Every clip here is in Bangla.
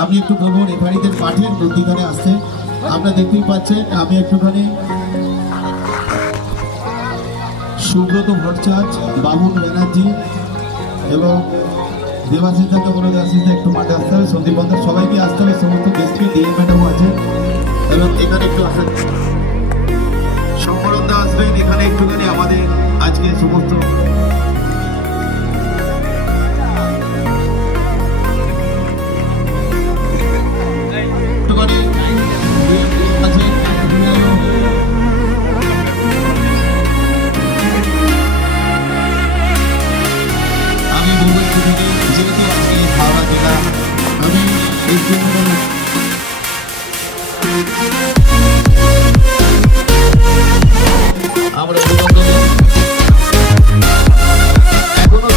আমি একটু বলবো রেফারিদের মাঠের মধ্যিখানে আসছে, আপনারা দেখতেই পাচ্ছেন। আমি একটুখানি সুব্রত ভট্টাচার্য, বাবুল ব্যানার্জি এবং দেবাশিস দাকে বলে দেবাশিস একটু মাঠে আসতে হবে, সন্দীপ বন্ধু সবাইকে আসতে হবে, সমস্ত গেস্টকে ডিএম ম্যাডামও আছে এবং এখানে একটু আসেন সম্বরণ দা আসবেন এখানে একটুখানি আমাদের আজকে সমস্ত আমি বলবো যেহেতু আমি হাওড়া জেলা আমি এই জন্য আমরা এখনো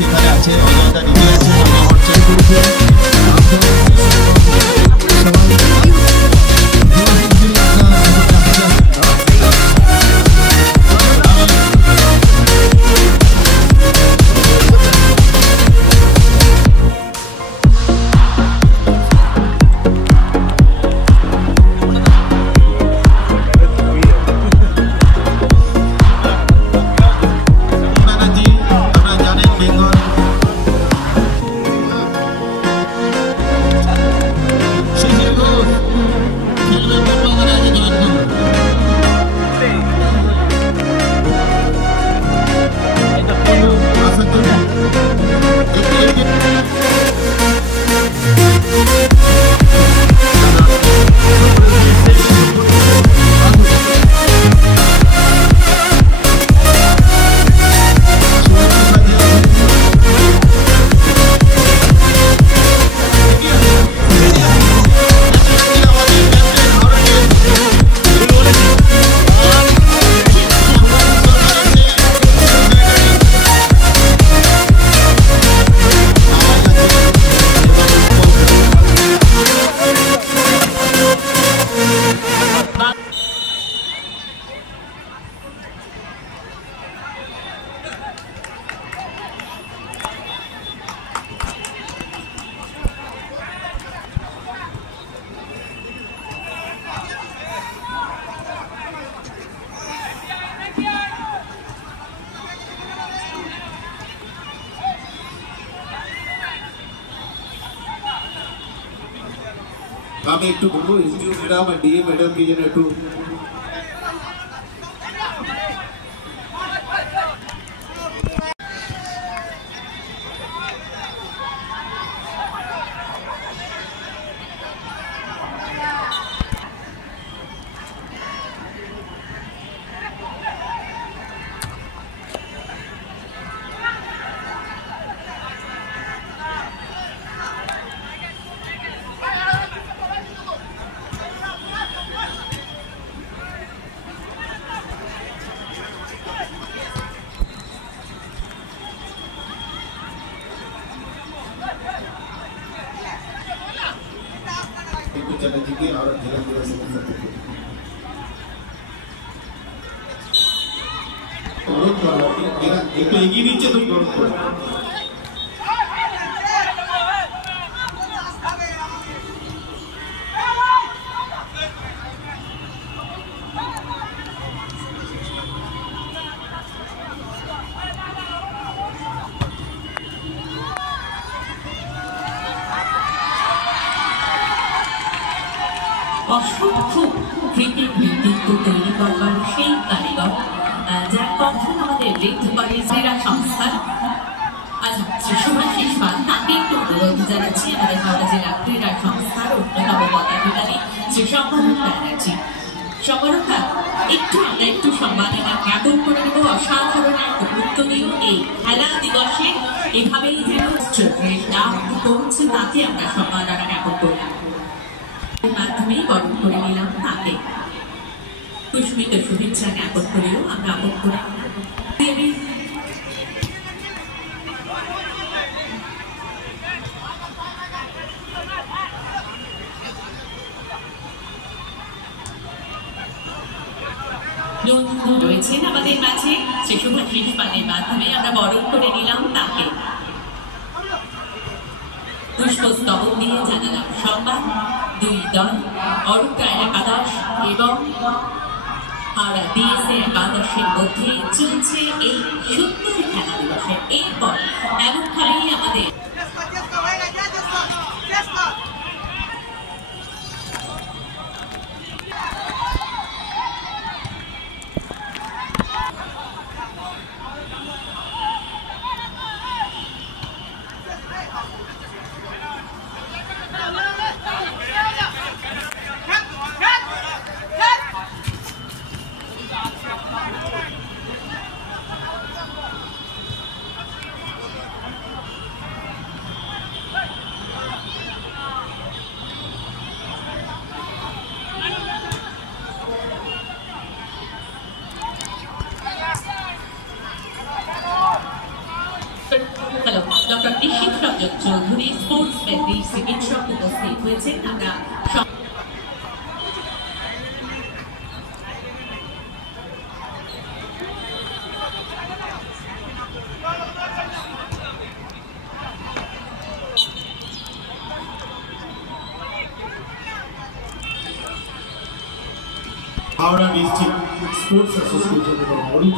এখানে আছে অজয়টা নিজে আছে আমি একটু বলবো এসডিও ম্যাডাম আর ডিএম ম্যাডাম কি যেন একটু একটু এগিয়ে নিচ্ছে তো অসংখ্য ক্রিকেট নেতৃত্ব তৈরি করবার সেই কারিগর যার কথা আমাদের দেখতে পারি ক্রীড়া সংস্থার সুভাষিস পাল, তাকে একটু অনুরোধ জানাচ্ছি আমাদের হাওড়া জেলা ক্রীড়া সংস্থার অন্যতম পদাধিকারী শ্রী সম্মানন ব্যানার্জি। সম্মাননটা একটু সম্মাননা জ্ঞাপন করে দেব। অসাধারণ এক গুরুত্বনীয় এই খেলা দিবসে এভাবেই যেন নাম পৌঁছে তাকে আমরা সম্মাননা জ্ঞাপন করলাম, মাধ্যমেই বরণ করে নিলাম তাকে। পুষ্পিত শুভেচ্ছা জ্ঞাপন করেও আমরা আপন করে নন্দু রয়েছেন আমাদের মাঝে, সে শুভাশিস পানের মাধ্যমে আমরা বরণ করে নিলাম তাকে। পুষ্পস্তবক দিয়ে জানালাম সম্মান। দুই দল অরূপা একাদশ এবং হাওড়া বিএসএ একাদশের মধ্যে চলছে এই সুন্দর খেলা দিবসে। এরপর এমনভাবেই আমাদের ডক্টর নিশীথ রঞ্জন চৌধুরী স্পোর্টস মেডিকেল চিকিৎসক উপস্থিত হয়েছেন। আমরা হাওড়া ডিস্ট্রিক্ট স্পোর্টস অ্যাসোসিয়েশনের অরূপ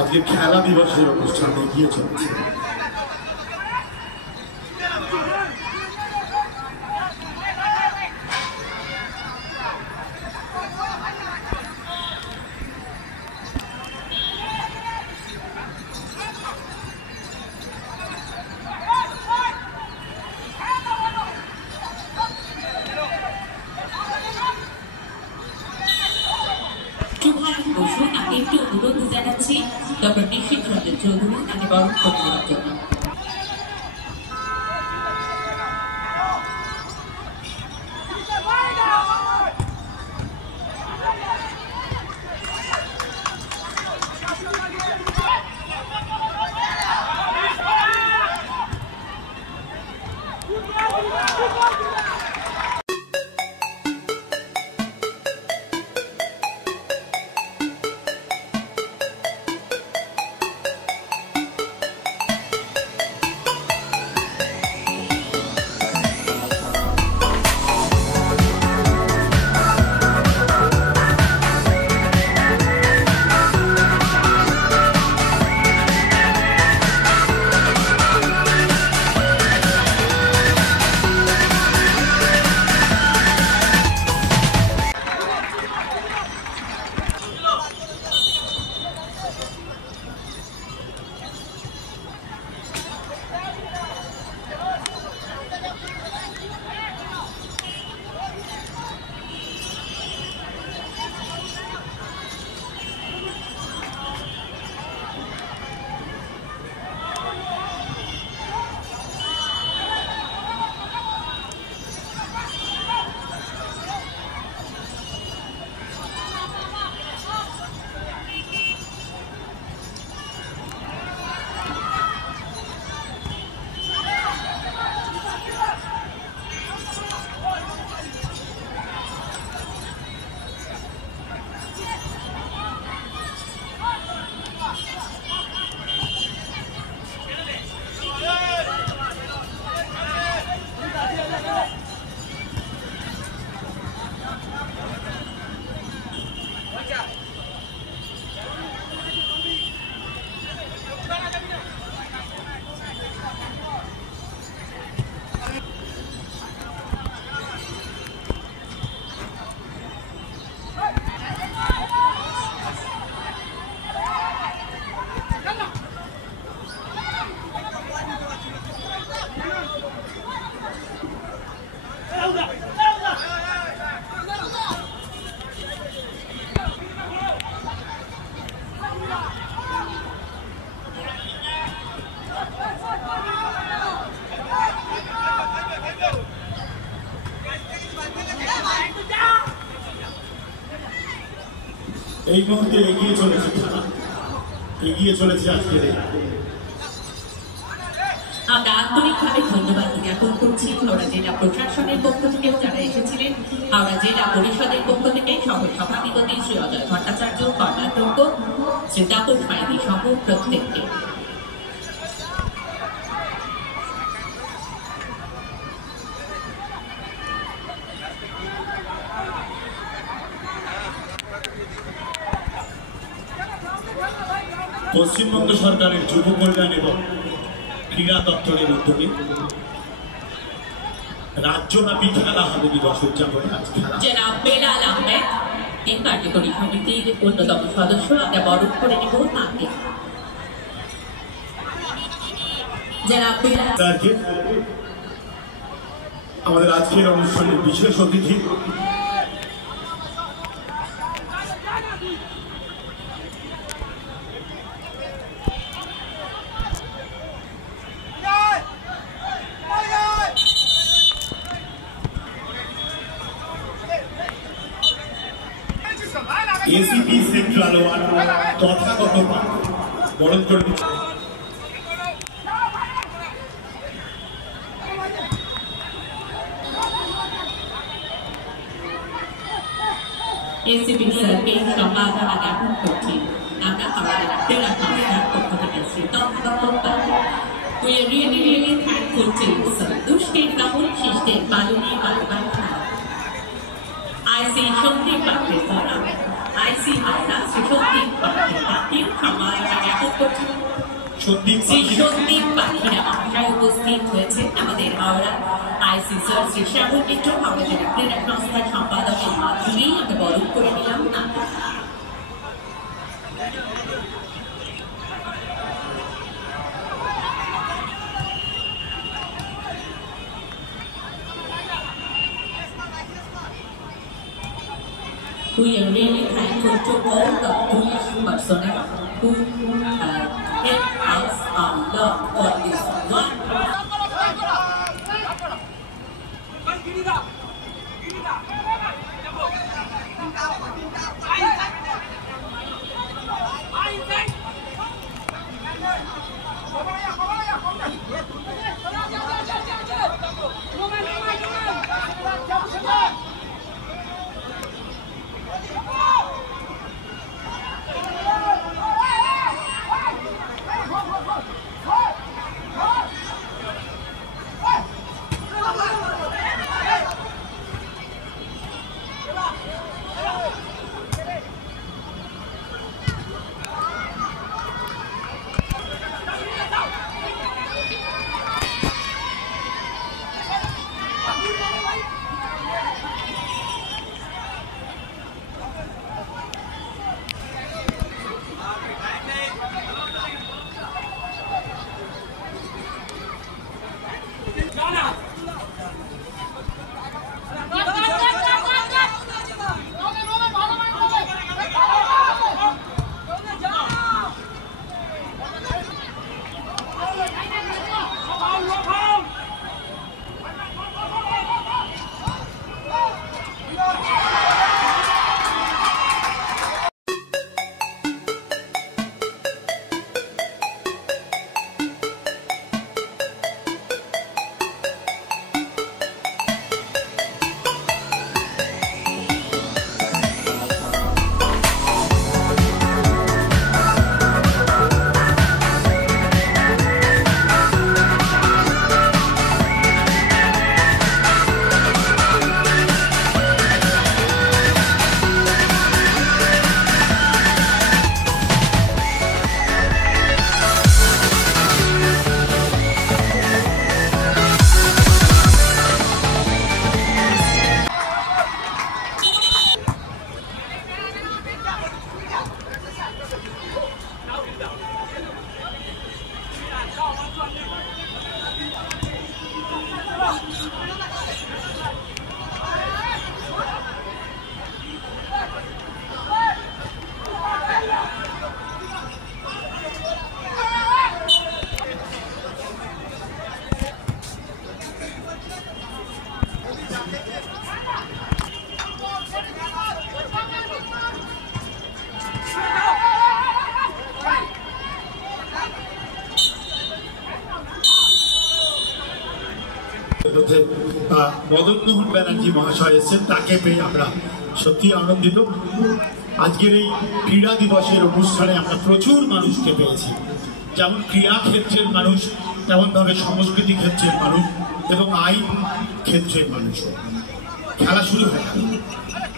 আজকে খেলা দিবসের অনুষ্ঠান এগিয়ে চলছে। বসু তাকে একটু অনুরোধ জানাচ্ছি ডক্টর নিশীথ রঞ্জন চৌধুরী তাকে বরণ করে নেওয়ার জন্য। এই মুহূর্তে এগিয়ে চলেছে খেলা, এগিয়ে চলেছে আজকের আমরা আন্তরিকভাবে ধন্যবাদ জ্ঞাপন করছি হাওড়া জেলা প্রশাসনের পক্ষ থেকেও যারা এসেছিলেন, হাওড়া জেলা পরিষদের পক্ষ থেকে সহ সভাধিপতি শ্রী অজয় ভট্টাচার্য, কর্ণাধ্যক্ষ শ্রী তাপস মাইতি সহ প্রত্যেককে। পশ্চিমবঙ্গ সরকারের যুব কল্যাণ এবং ক্রীড়া দপ্তরের উদ্যোগে রাজ্যব্যাপী খেলা হবে দিবস উদযাপনে আজ খেলা। জনাব বেলাল আহমেদ এই কার্যকরী সমিতির অন্যতম সদস্য, আমরা বরণ করে নেব তাকে। জনাব বেলাল আমাদের আজকের অনুষ্ঠানের বিশেষ অতিথি এসিপি সেন্ট্রাল ওয়ান তথাগত বরণ করে এসিপি স্যারকে সম্মাননা জ্ঞাপন করছি। আমরা হাওড়া জেলা সংস্থার পক্ষ থেকে Shri Tathagata We are really thankful to you, sir. দুষ্টের কামড় শিষ্টের পালনে বারবার I see Shakti Bhakti Sara. I see Mata Shakti Bhakti Bhakti সম্মাননা জ্ঞাপন করছি। সত্যি পাখিরা মহাশয় উপস্থিত হয়েছে আমাদের হাওড়া আইসি স্যার শ্রী শ্যামল মিত্র, হাওড়া জেলা ক্রীড়া সংস্থার সম্পাদকের মাধ্যমেই আমরা বরণ করে নিলাম না। We are really thankful to all the police personnel who helped us unlock all this one. মধ্যে মদন মোহন ব্যানার্জি মহাশয় এসেছেন, তাকে পেয়ে আমরা সত্যি আনন্দিত। আজকের এই ক্রীড়া দিবসের অনুষ্ঠানে আমরা প্রচুর মানুষকে পেয়েছি, যেমন ক্রীড়া ক্ষেত্রের মানুষ, তেমনভাবে সংস্কৃতি ক্ষেত্রের মানুষ এবং আইন ক্ষেত্রের মানুষ। খেলা শুরু হয়ে গেল।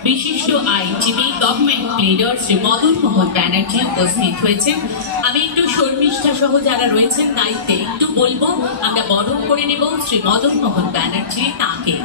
বিশিষ্ট আইনজীবী গভর্নমেন্ট লিডার শ্রী মদন মোহন ব্যানার্জি উপস্থিত হয়েছেন। আমি একটু শর্মিষ্ঠা সহ যারা রয়েছেন দায়িত্বে একটু বলবো, আমরা বরণ করে নেব শ্রী মদন মোহন ব্যানার্জি তাকে।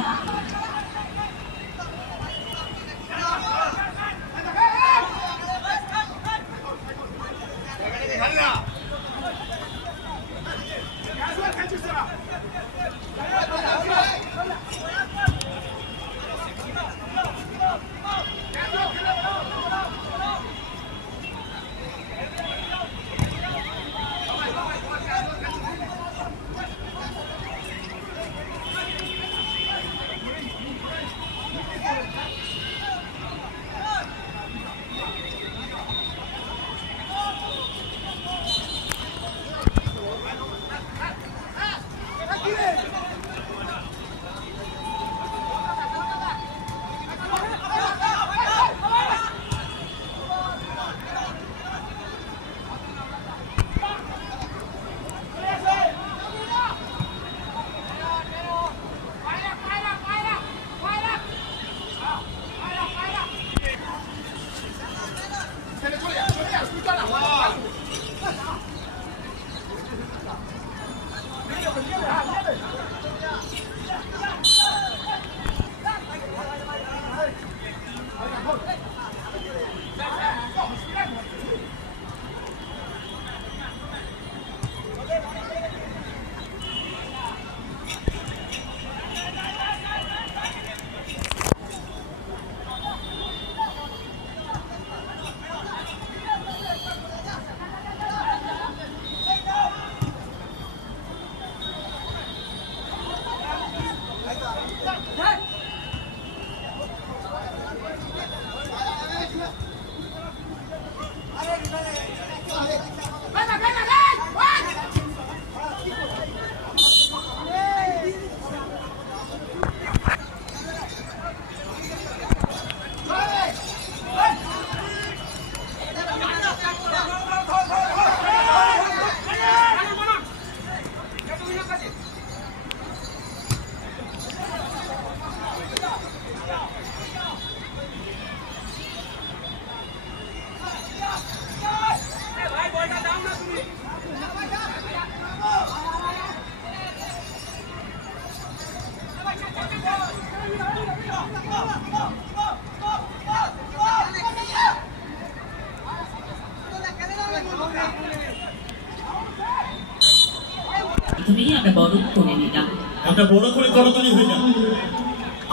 আমরা বরণ করে নিলাম। একটা বড় করে করতালি হয়ে যাবে,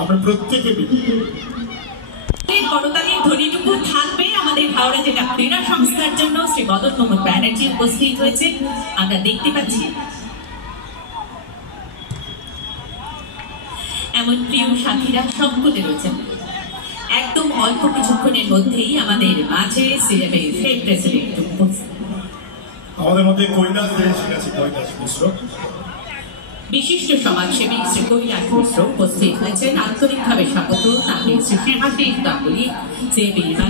আমরা প্রত্যেকে করতালির ধ্বনিটুকু থাকবে আমাদের হাওড়া জেলা ক্রীড়া সংস্থার জন্য। শ্রী মদন মোহন ব্যানার্জি উপস্থিত হয়েছে, আমরা দেখতে পাচ্ছি। এমন প্রিয় সাথীরা সকলে রয়েছেন। একদম অল্প কিছুক্ষণের মধ্যেই আমাদের মাঝে সিএমএ প্রেসিডেন্ট উপস্থিত। আমাদের মধ্যে কৈলাস এসে গেছে, কৈলাস মিশ্র। বিশিষ্ট সমাজসেবী শ্রী কৈলাস মিশ্র উপস্থিত হয়েছেন। আন্তরিকভাবে স্বাগত তাকে শ্রী শ্রীহাসিস গাঙ্গুলি সিএমএ।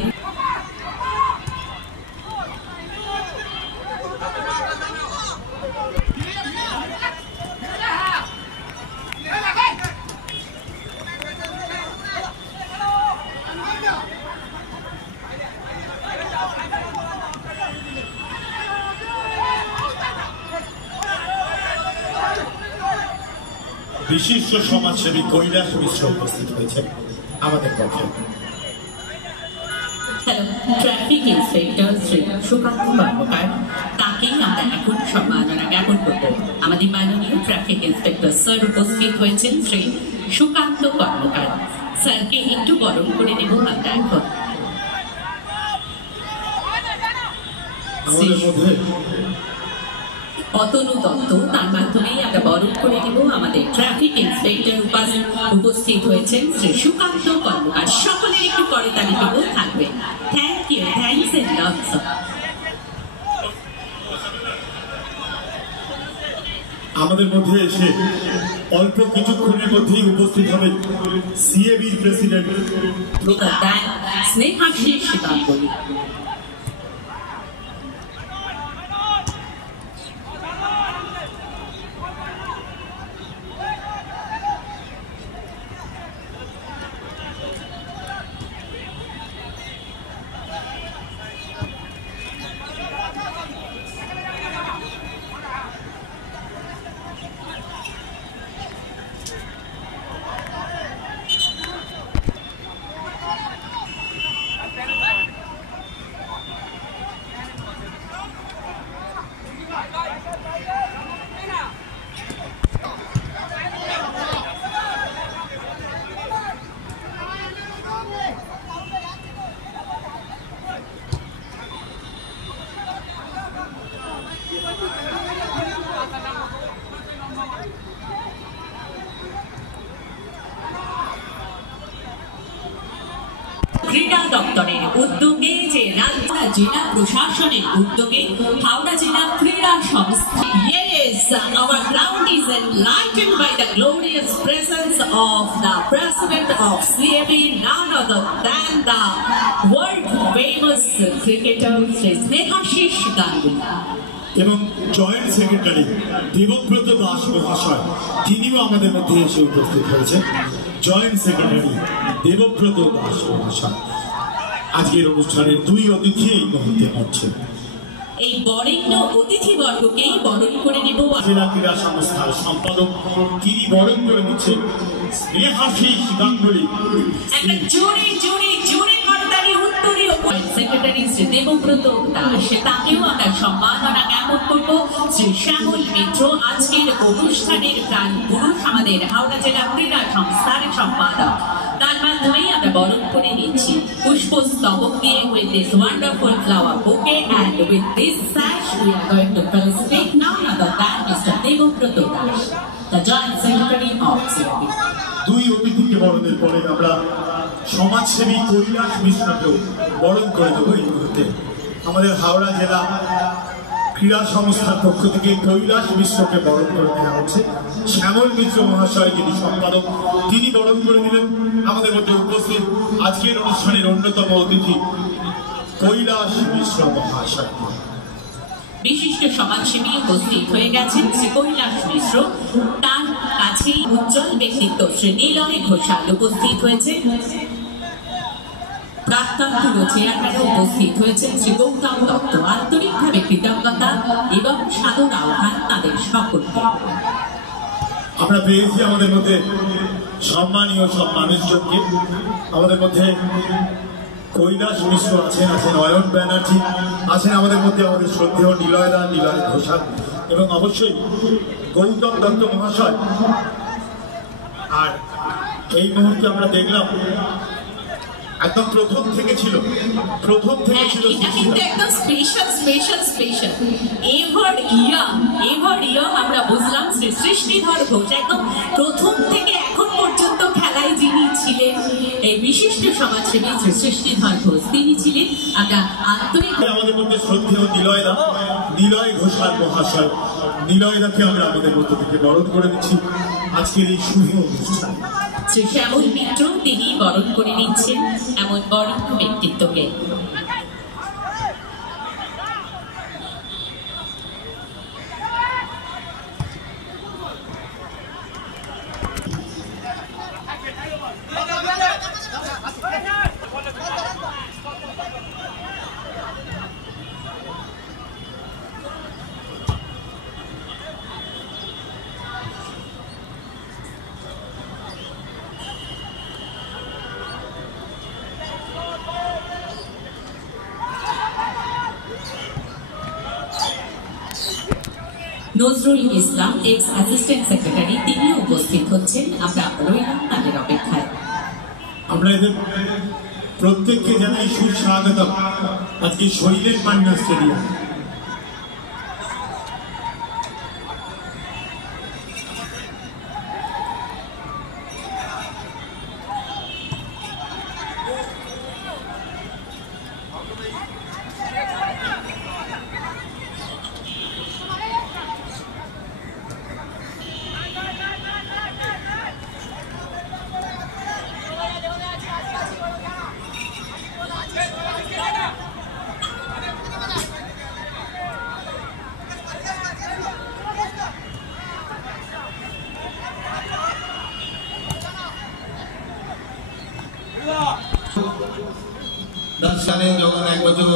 বিশিষ্ট সমাজসেবী কৈলাস মিশ্র উপস্থিত হয়েছেন আমাদের পক্ষে। ট্রাফিক ইন্সপেক্টর শ্রী সুকান্ত কর্মকার, তাকেই আমরা এখন সম্মাননা জ্ঞাপন করব। আমাদের মাননীয় ট্রাফিক ইন্সপেক্টর স্যার উপস্থিত হয়েছেন শ্রী সুকান্ত কর্মকার। স্যারকে একটু বরণ করে নেব আমরা এখন। অতনু দত্ত, তার মাধ্যমেই আমরা বরণ করে নেব আমাদের ট্রাফিক ইন্সপেক্টর উপস্থিত হয়েছেন শ্রী সুকান্ত কর্মকার। সকলের একটু করতালিটুকু থাকবে। Thank you, thanks and lots. আমাদের মধ্যে এসে অল্প কিছুক্ষণের মধ্যেই উপস্থিত হবেন সিএবির প্রেসিডেন্ট স্নেহাশিস গাঙ্গুলি। ক্রীড়া দপ্তরের উদ্যোগে যে জেলা প্রশাসনের উদ্যোগে হাওড়া জেলা ক্রীড়া সংস্থা Yes, our ground is enlightened by the glorious presence of the president of CAB, none other than the world famous cricketer Snehashish Ganguly. এবং জয়েন্ট সেক্রেটারি দেবব্রত দাস মহাশয় তিনিও আমাদের মধ্যে এসে উপস্থিত হয়েছেন। জয়েন্ট সেক্রেটারি দেবব্রত দাস মহাশয় আজকের অনুষ্ঠানের দুই অতিথি এই মুহূর্তে হচ্ছেন। এই বরেণ্য অতিথিবর্গকেই বরণ করে নেব জেলা ক্রীড়া সংস্থার সম্পাদক, তিনি বরণ করে নিচ্ছেন স্নেহাশিস গাঙ্গুলি। একটা জোরে জোরে জোরে করতালি উত্তরীয় সেক্রেটারি শ্রী দেবব্রত দাস, তাকেও আমরা সম্মাননা জ্ঞাপন করব। শ্রী শ্যামল মিত্র আজকের অনুষ্ঠানের প্রাণ পুরুষ, আমাদের হাওড়া জেলা ক্রীড়া সংস্থার সম্পাদক, তার মাধ্যমেই আমরা বরণ করে নিচ্ছি পুষ্পস্তবক দিয়ে with this wonderful flower bouquet and with this sash we are going to felicitate none other than Mr. Devobrata Das, the Joint Secretary of CAB. দুই অতিথিকে বরণের পরে আমরা সমাজসেবী কৈলাস মিশ্রকেও বরণ করে দেবো এই মুহূর্তে। আমাদের হাওড়া জেলা ক্রীড়া সংস্থার পক্ষ থেকে কৈলাস মিশ্রকে বরণ করে নেওয়া হচ্ছে। শ্যামল মিত্র মহাশয় যিনি সম্পাদক, তিনি বরণ করে নিলেন। আমাদের মধ্যে উপস্থিত আজকের অনুষ্ঠানের অন্যতম অতিথি কৈলাস মিশ্র মহাশয়। বিশিষ্ট সমাজসেবী উপস্থিত হয়ে গেছেন শ্রী কৈলাস মিশ্র, তার কাছে উজ্জ্বল ব্যক্তিত্ব শ্রী নিলয় ঘোষাল উপস্থিত হয়েছে। প্রাক্তন পুর চেয়ারম্যান উপস্থিত হয়েছেন শ্রী গৌতম দত্ত। আন্তরিকভাবে কৃতজ্ঞতা এবং সাদর আহ্বান তাদের সকলকে। আমরা পেয়েছি আমাদের মধ্যে সম্মানীয় সব মানুষজনকে। আমাদের মধ্যে কৈলাস মিশ্র আছেন, অয়ন ব্যানার্জি আছেন, আমাদের মধ্যে আমাদের শ্রদ্ধেয় নিলয় ঘোষাল এবং অবশ্যই গৌতম দত্ত মহাশয়। আর এই মুহূর্তে আমরা দেখলাম একদম প্রথম থেকে ছিল একদম স্পেশাল এভার ইয়ং আমরা বুঝলাম শ্রী সৃষ্টিধর ঘোষ। একদম প্রথম থেকে এখন পর্যন্ত খেলায় যিনি ছিলেন এই বিশিষ্ট সমাজসেবী শ্রী সৃষ্টিধর ঘোষ, তিনি ছিলেন। আমরা আন্তরিক আমাদের মধ্যে শ্রদ্ধেয় নিলয় ঘোষাল মহাশয়, নিলয়দাকে আমরা আমাদের মধ্যে থেকে বরণ করে দিচ্ছি আজকের এই শুভ অনুষ্ঠান। শ্রী শ্যামল মিত্র তিনি বরণ করে নিচ্ছেন এমন বরণ্য ব্যক্তিত্বকে। Nazrul Islam x assistant secretary, তিনি উপস্থিত হচ্ছেন। আমরা রইলাম তাদের অপেক্ষায়। আমরা এদের প্রত্যেককে জানাই সুস্বাগতম আজকে শৈলেশ পান্ডা স্টেডিয়াম। সালে যখন 1 বছর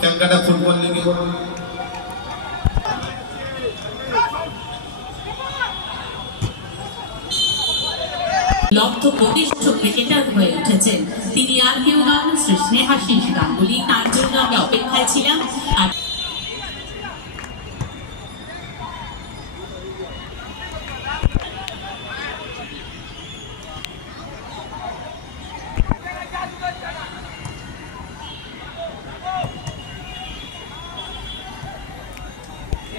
ক্যালকাটা ফুটবল লিগে লব্ধ প্রতিষ্ঠিত ক্রিকেটার হয়ে উঠেছেন তিনি। আর কেউ নন, শ্রী স্নেহাশিস গাঙ্গুলি। তার জন্য আমরা অপেক্ষায় ছিলাম। আর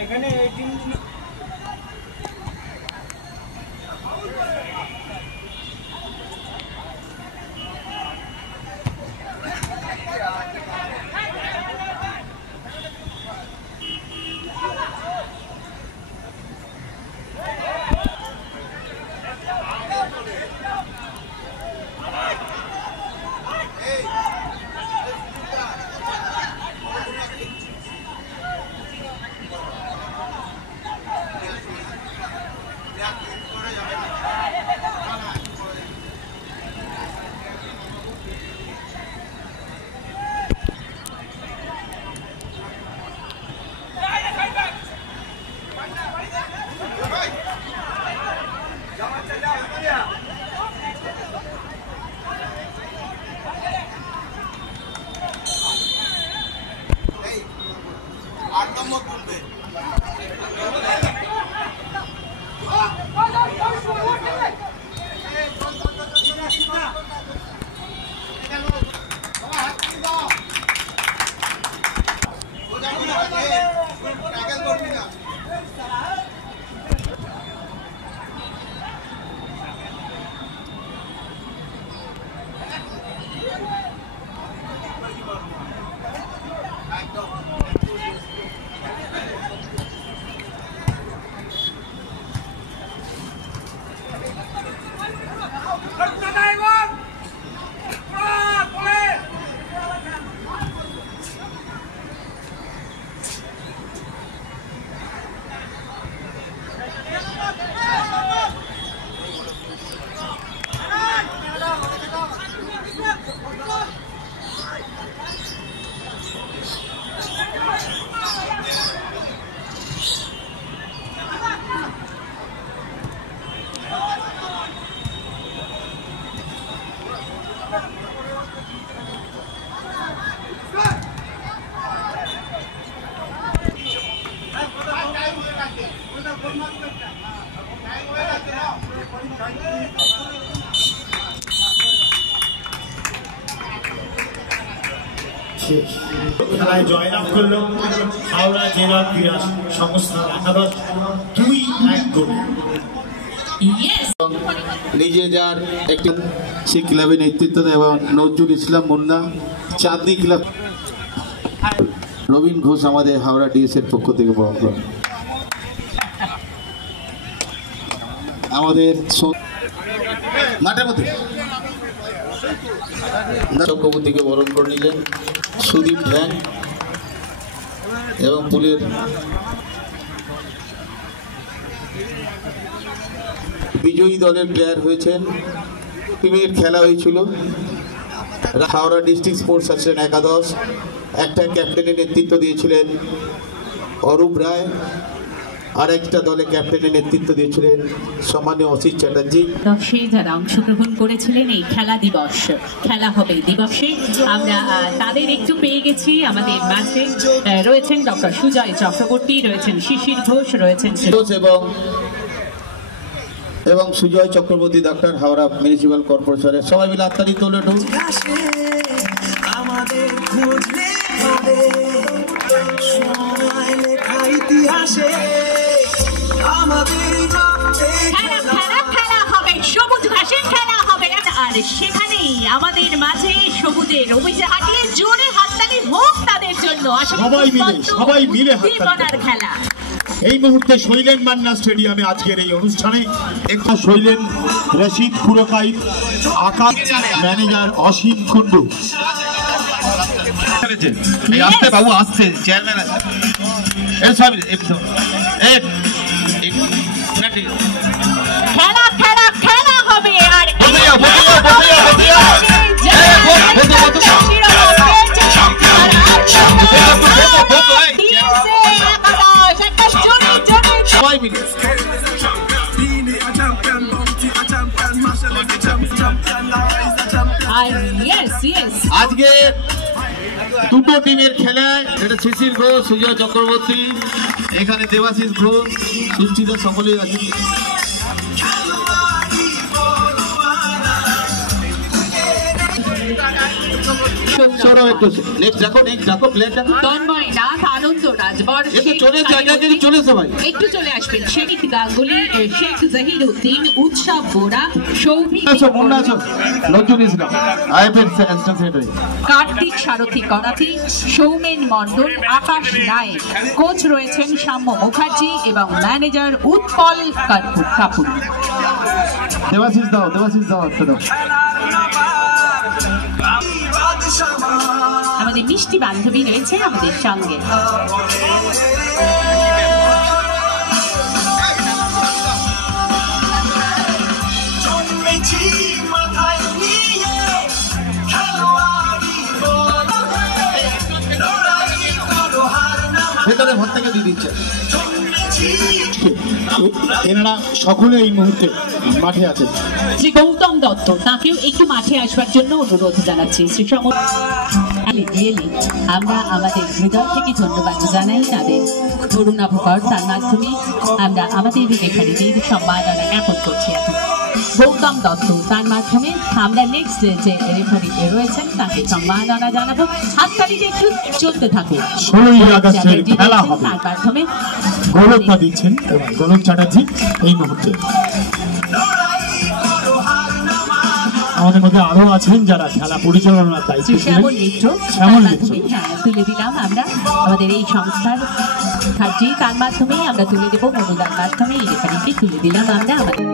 এখানে এই টিম খেলায় জয়লাভ করল হাওড়া জেলা ক্রীড়া সংস্থার একাদশ 2-1 গোলে। নিজে যার একটি সেই ক্লাবের নেতৃত্ব দেয় এবং নজরুল ইসলাম মুন্না চাঁদনি ক্লাব রবীন ঘোষ আমাদের হাওড়া ডিএস এর পক্ষ থেকে বরণ করেন। আমাদের মাঠের মধ্যে চক্রবর্তীকে বরণ করে নিলেন সুদীপ ঢ্যাং এবং পুলের বিজয়ী দলের প্লেয়ার হয়েছেন। টিমের খেলা হয়েছিল হাওড়া ডিস্ট্রিক্ট স্পোর্টস অ্যাসোসিয়েশন একাদশ। একটা ক্যাপ্টেনের নেতৃত্ব দিয়েছিলেন অরূপ রায়, আর একটা দলে ক্যাপ্টেনের নেতৃত্ব দিয়েছিলেন সম্মানীয় অসিত চ্যাটার্জি। দর্শক যারা অংশগ্রহণ করেছিলেন এই খেলা দিবস, খেলা হবে দিবসে আমরা তাদের একটু পেয়ে গেছি। আমাদের মাঝে রয়েছেন ডক্টর সুজয় চক্রবর্তী, রয়েছেন শিশির ঘোষ, রয়েছেন এবং সুজয় চক্রবর্তী ডাক্তার হাওড়া মিউনিসিপ্যাল কর্পোরেশনের। সবাই মিলে হাততালি তোলে একটু। সবুজ ঘাসে খেলা হবে, আর সেখানেই আমাদের মাঝে সবুজের অভিযান হাঁটিয়ে জোরে হাততালি হোক তাদের জন্য। সবাই মিলে খেলা এই মুহূর্তে শৈলেন মান্না স্টেডিয়ামে আজকের এই অনুষ্ঠানে একটা শৈলেন রশিদ পুরকাইত, আকাশ ম্যানেজার অসীম কুন্ডু। আসতে বাবু আসছে চেয়ারম্যান খেলা খেলা খেলা হবে। আর আজকে দুটো টিমের খেলায়, এটা শিশির ঘোষ, সুজয় চক্রবর্তী, এখানে দেবাশিস ঘোষ, সুচিতা, সকলেই আছে। তন্ময় নাথ, আনন্দ রাজবর, একটু চলে আসবেন, শেখ গাঙ্গুলি, শেখ জহিরুদ্দিন, উৎসব বোরা, সৌভিক, কার্তিক সারথী করাতি, সৌমেন মণ্ডল, আকাশ নায়েক, কোচ রয়েছেন সাম্য মুখার্জি এবং ম্যানেজার উৎপল কাপুর। দেবাশিস দাও একটা দাও। আমাদের মিষ্টি বান্ধবী রয়েছে আমাদের সঙ্গে। ভেতরে ঘর থেকে দিয়ে দিচ্ছে। এনারা সকলে এই মুহূর্তে মাঠে আছেন। শ্রী গৌতম দত্ত, তাকেও একটু মাঠে আসবার জন্য অনুরোধ জানাচ্ছি। শ্রী আমরা আমাদের হৃদয় থেকে ধন্যবাদ জানাই তাদের করুণাভকর, তার মাধ্যমে আমরা আমাদের রেফারিদের সম্মাননা জ্ঞাপন করছি। এখন গৌতম দত্ত, তার মাধ্যমে আমরা নেক্সট যে রেফারি রয়েছেন তাকে সম্মাননা জানাবো। হাততালিতে একটু চলতে থাকে। 16ই আগস্টের খেলা হবে, তার মাধ্যমে গোলকটা দিচ্ছেন গোলক চ্যাটার্জি এই মুহূর্তে। আমাদের মধ্যে আরো আছেন যারা খেলা পরিচালনার দায়িত্বে শ্যামল মিত্র, তুলে দিলাম আমরা আমাদের এই সংস্থার খাদ্যি, তার মাধ্যমে আমরা তুলে দেবো মনোদার মাধ্যমে এই রেফারিটি তুলে দিলাম আমরা আমাদের।